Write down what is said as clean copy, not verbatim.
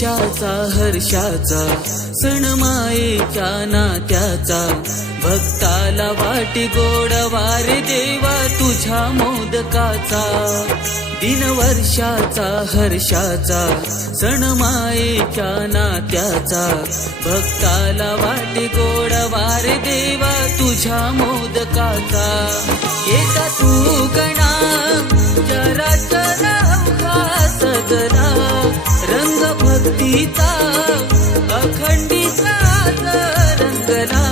वर्षाचा हर्षाचा सण मायेच्या नात्याचा भक्ताला वाटी गोडवारे देवा तुझ्या मोदकाचा दिन वर्षाचा हर्षाचा सण मायेच्या नात्याचा भक्ताला वाटी गोडवारे देवा तुझ्या मोदकाचा येता तू गणा चराचर अवघा सगळा रंग भक्तीचा अखंडित रंगला